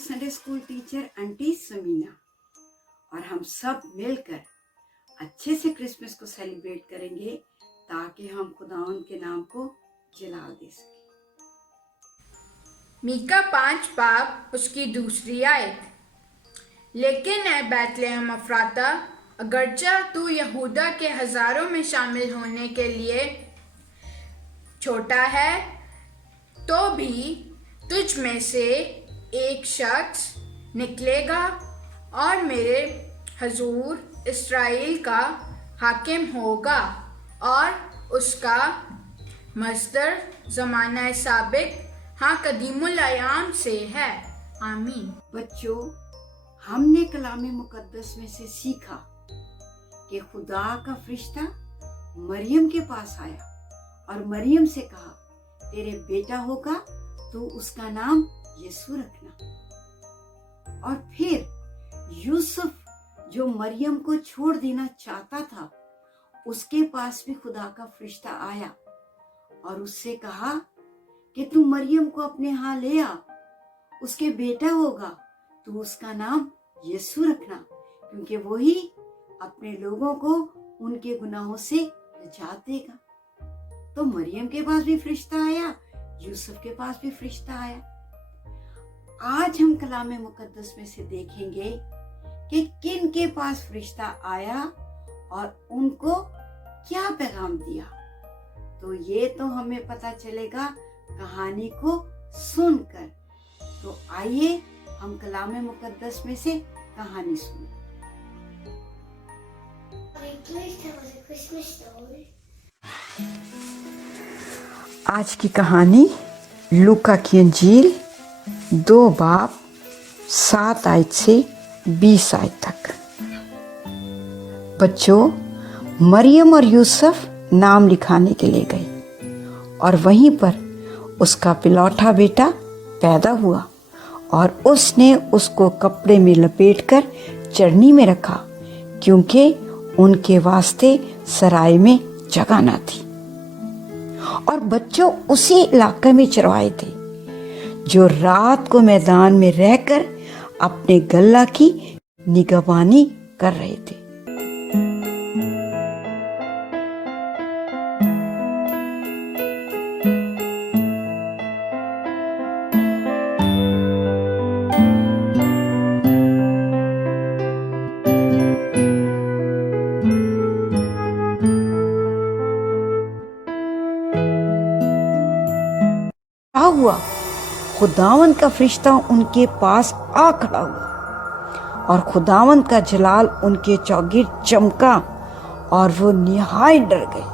Sunday school teacher aunty Samina और हम सब मिलकर अच्छे से क्रिसमस को सेलिब्रेट करेंगे ताकि हम खुदावंद के नाम को जलाल दे सकें। मीका 5 पाप उसकी दूसरी आयत। लेकिन ऐ बैतलहम अफराता, अगरचा तू यहूदा के हजारों में शामिल होने के लिए छोटा है, तो भी तुझ में से एक शख्स निकलेगा और मेरे हजूर इस्राएल का हाकिम होगा और उसका मस्दर जमाना साबिक हाँ कदीमुल अयाम से है। आमीन। बच्चों, हमने कलामे मुकद्दस में से सीखा कि खुदा का फरिश्ता मरियम के पास आया और मरियम से कहा, तेरे बेटा होगा तो उसका नाम यीशु रखना। और फिर यूसुफ जो मरियम को छोड़ देना चाहता था, उसके पास भी खुदा का फरिश्ता आया और उससे कहा कि तू मरियम को अपने यहाँ ले आ, उसके बेटा होगा तो उसका नाम यीशु रखना, क्योंकि वही अपने लोगों को उनके गुनाहों से निजात देगा। तो मरियम के पास भी फरिश्ता आया, यूसुफ के पास भी फरिश्ता आया। आज हम कलामे मुकद्दस में से देखेंगे कि किन के पास फरिश्ता आया और उनको क्या पैगाम दिया। तो ये तो हमें पता चलेगा कहानी को सुनकर। तो आइए हम कलामे मुकद्दस में से कहानी सुनें। आज की कहानी लूका की अंजील 2 बाब 7 आयत से 20 आयत तक। बच्चों, मरियम और यूसुफ नाम लिखाने के लिए गए और वहीं पर उसका पिलौठा बेटा पैदा हुआ और उसने उसको कपड़े में लपेटकर चरनी में रखा, क्योंकि उनके वास्ते सराय में जगह न थी। और बच्चों उसी इलाके में चरवाए थे जो रात को मैदान में रहकर अपने गल्ला की निगहबानी कर रहे थे। क्या हुआ? खुदावंद का फरिश्ता उनके पास आ खड़ा हुआ और खुदावंद का जलाल उनके चौगिर्द चमका और वो निहायत डर गए।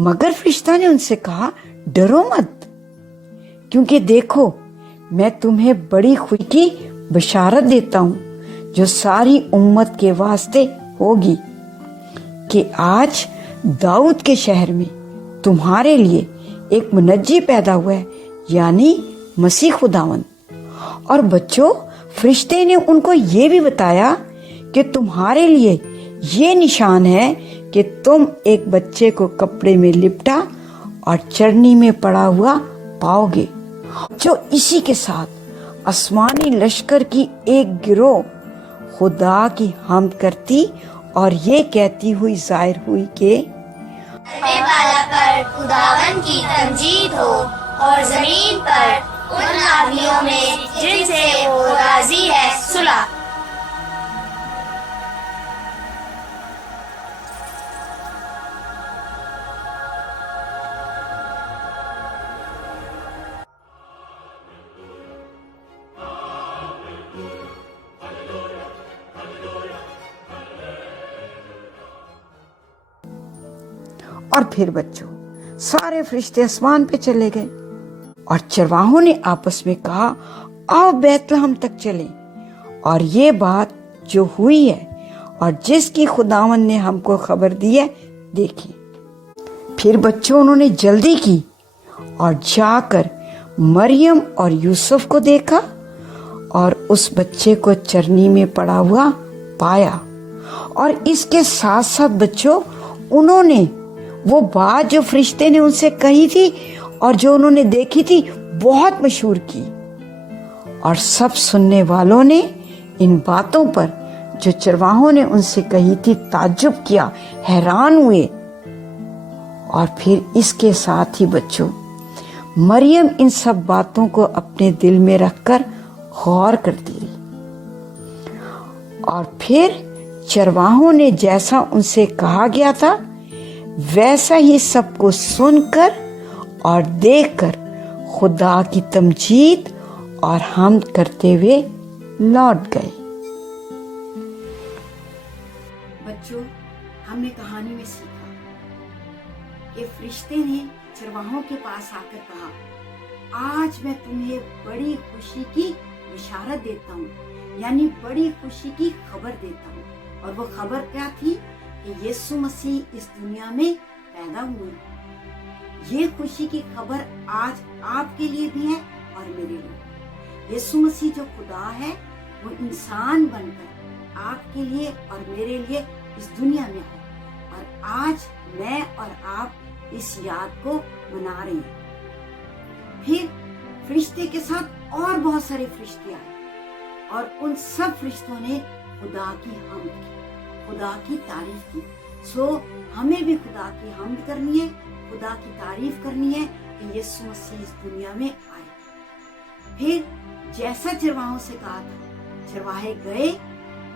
मगर फरिश्ता ने उनसे कहा, डरो मत, क्योंकि देखो मैं तुम्हें बड़ी खुशी की बशारत देता हूँ जो सारी उम्मत के वास्ते होगी, कि आज दाऊद के शहर में तुम्हारे लिए एक मुनज्जी पैदा हुआ है, यानी मसीह खुदावंद। और बच्चों, फरिश्ते ने उनको ये भी बताया कि तुम्हारे लिए ये निशान है कि तुम एक बच्चे को कपड़े में लिपटा और चरनी में पड़ा हुआ पाओगे। जो इसी के साथ आसमानी लश्कर की एक गिरोह खुदा की हम्द करती और ये कहती हुई जाहिर हुई कि बाला पर खुदावन की तमजीद हो और जमीन पर उन आदमियों में जिनसे वो राजी है सुलह। और फिर बच्चों, सारे फरिश्ते आसमान पे चले गए और चरवाहों ने आपस में कहा, आओ बैतलहम तक चलें और ये बात जो हुई है और जिसकी खुदावंद ने हमको खबर दी है देखी। फिर बच्चों उन्होंने जल्दी की और जाकर मरियम और यूसुफ को देखा और उस बच्चे को चरनी में पड़ा हुआ पाया। और इसके साथ साथ बच्चों उन्होंने वो बात जो फरिश्ते ने उनसे कही थी और जो उन्होंने देखी थी बहुत मशहूर की और सब सुनने वालों ने इन बातों पर जो चरवाहों ने उनसे कही थी ताज्जुब किया, हैरान हुए। और फिर इसके साथ ही बच्चों, मरियम इन सब बातों को अपने दिल में रखकर गौर करती रही। और फिर चरवाहों ने जैसा उनसे कहा गया था वैसा ही सबको सुनकर और देखकर खुदा की तमजीद और हम्द करते हुए लौट गए। बच्चों, हमने कहानी में सीखा कि फरिश्ते ने चरवाहों के पास आकर कहा, आज मैं तुम्हें बड़ी खुशी की बिशारत देता हूँ, यानी बड़ी खुशी की खबर देता हूँ। और वो खबर क्या थी कि यीशु मसीह इस दुनिया में पैदा हुए। ये खुशी की खबर आज आपके लिए भी है और मेरे लिए। यीशु मसीह जो खुदा है वो इंसान बनकर आपके लिए और मेरे लिए इस दुनिया में है। और आज मैं और आप इस याद को मना रहे हैं। फिर फरिश्ते के साथ और बहुत सारे फरिश्ते आए और उन सब फरिश्तों ने खुदा की हम्द की, खुदा की तारीफ की। सो हमें भी खुदा की हम्द करनी है, खुदा की तारीफ करनी है कि यीशु मसीह इस दुनिया में आए। फिर जैसा चरवाहों से कहा था, चरवाहे गए,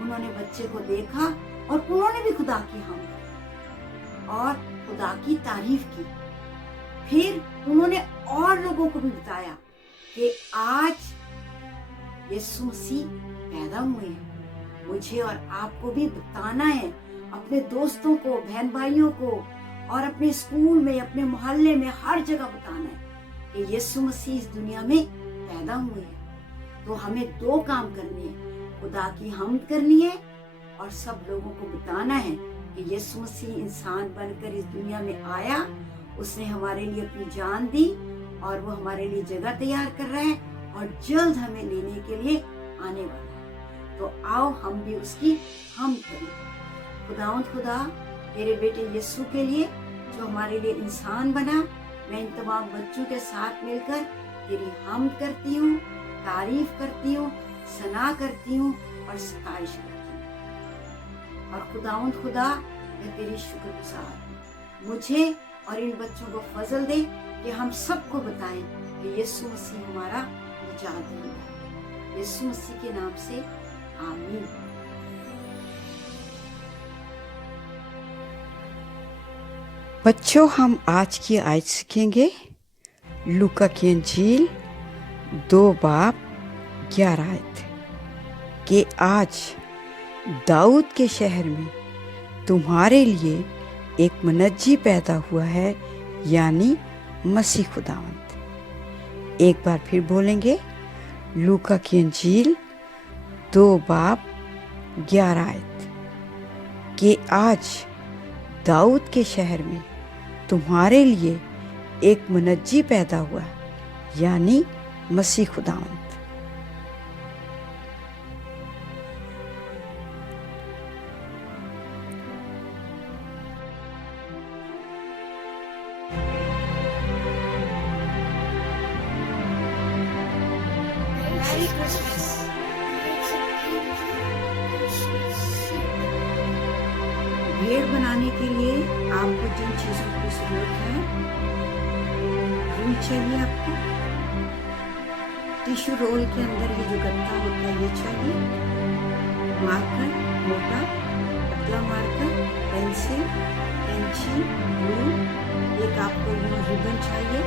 उन्होंने बच्चे को देखा और उन्होंने भी खुदा की हम्द की और खुदा की तारीफ की। फिर उन्होंने और लोगों को भी बताया कि आज यीशु मसीह पैदा हुए हैं। मुझे और आपको भी बताना है, अपने दोस्तों को, बहन भाइयों को और अपने स्कूल में, अपने मोहल्ले में, हर जगह बताना है कि यीशु मसीह इस दुनिया में पैदा हुए हैं। तो हमें दो काम करने हैं, खुदा की हम्द करनी है और सब लोगों को बताना है कि यीशु मसीह इंसान बनकर इस दुनिया में आया, उसने हमारे लिए अपनी जान दी और वो हमारे लिए जगह तैयार कर रहा है और जल्द हमें लेने के लिए आने वाला है। तो आओ हम भी उसकी हम्द करें। खुदावंद खुदा, तेरे बेटे यीशु के लिए जो हमारे लिए इंसान बना, मैं इन तमाम बच्चों के साथ मिलकर तेरी हम्द करती हूँ, तारीफ करती हूँ, सना करती हूँ और सितारिश करती हूँ। और खुदावंद खुदा, मैं तेरी शुक्रगुजार, मुझे और इन बच्चों को फजल दे कि हम सबको बताएं कि यीशु मसीह हमारा निजात है। यीशु मसीह के नाम से आमीन। बच्चों, हम आज की आयत सीखेंगे लूका की इंजील 2 बाब 11 आयत कि आज दाऊद के शहर में तुम्हारे लिए एक मुनज्जी पैदा हुआ है, यानी मसीह खुदावंद। एक बार फिर बोलेंगे, लूका की इंजील 2 बाब 11 आयत कि आज दाऊद के शहर में तुम्हारे लिए एक मुनज्जी पैदा हुआ, यानी मसीह खुदावंद। ब्रेड बनाने के लिए आपको जिन चीजों की जरूरत है, वो चाहिए आपको टिश्यू रोल के अंदर ये जो गत्ता होता है ये चाहिए, मार्कर, मोटा पतला मार्कर, पेंसिल, कैंची, रूल, एक आपको रिबन चाहिए,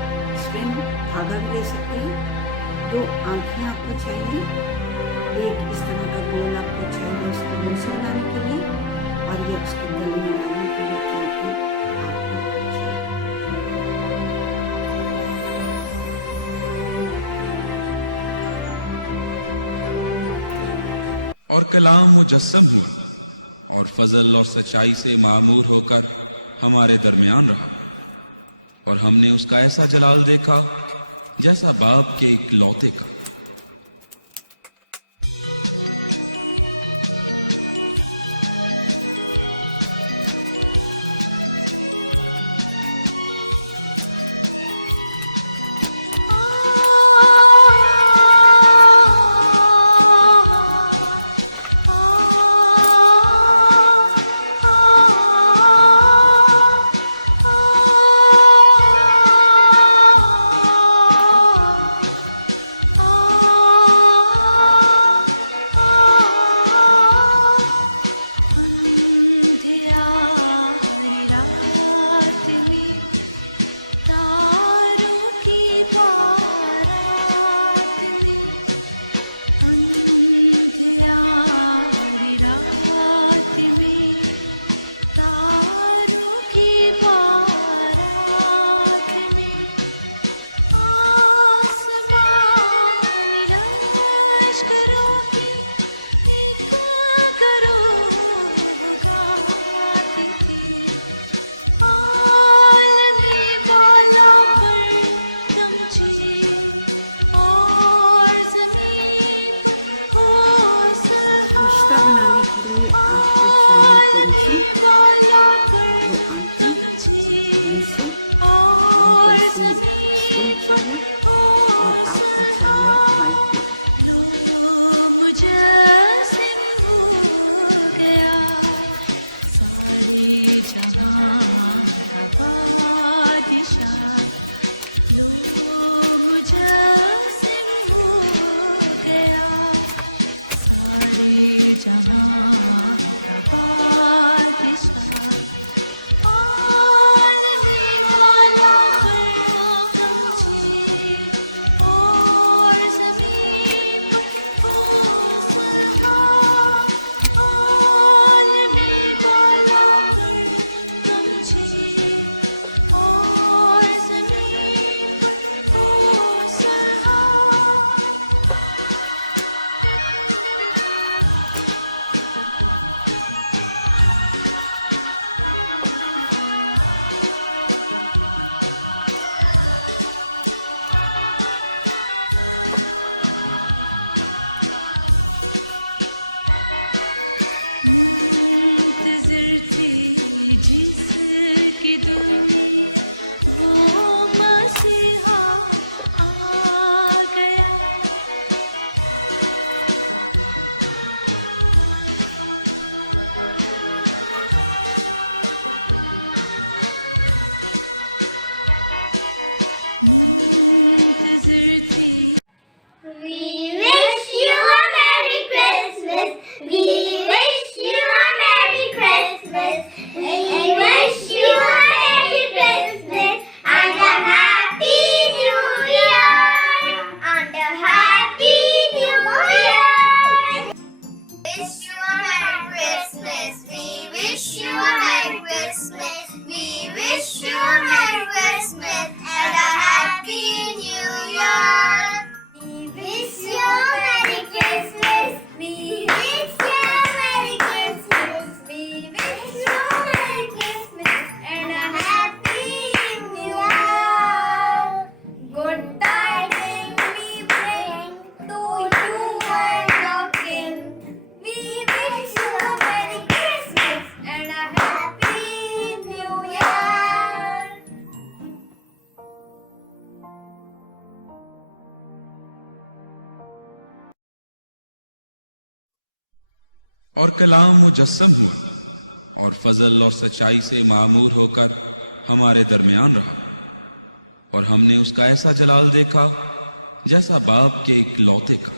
स्ट्रिंग, धागा भी ले सकते हो, 2 आंखें आपको चाहिए, एक इस तरह का रोल आपको चाहिए उसको दूसरे बनाने के लिए, और ये उसके अंदर बनाने के लिए और कलाम मुजस्सम हुआ और फजल और सच्चाई से मामूर होकर हमारे दरमियान रहा, और हमने उसका ऐसा जलाल देखा जैसा बाप के इकलौते का। और कलाम मुजस्सम हुआ और फजल और सच्चाई से मामूर होकर हमारे दरमियान रहा। और हमने उसका ऐसा जलाल देखा जैसा बाप के इकलौते का।